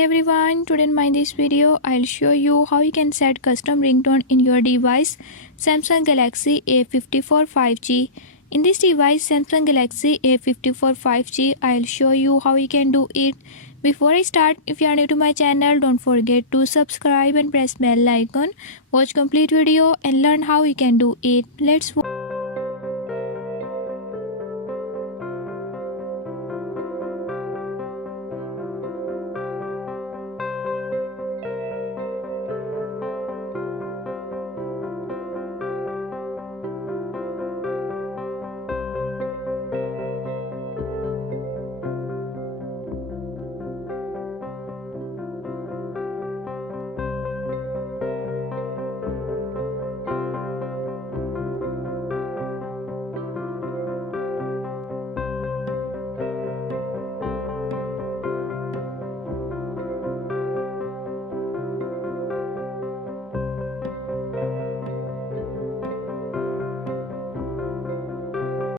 Hey everyone, today in this video I'll show you how you can set custom ringtone in your device Samsung Galaxy A54 5G. In this device Samsung Galaxy A54 5G, I'll show you how you can do it. Before I start, if you are new to my channel, don't forget to subscribe and press bell icon. Watch complete video and learn how you can do it. Let's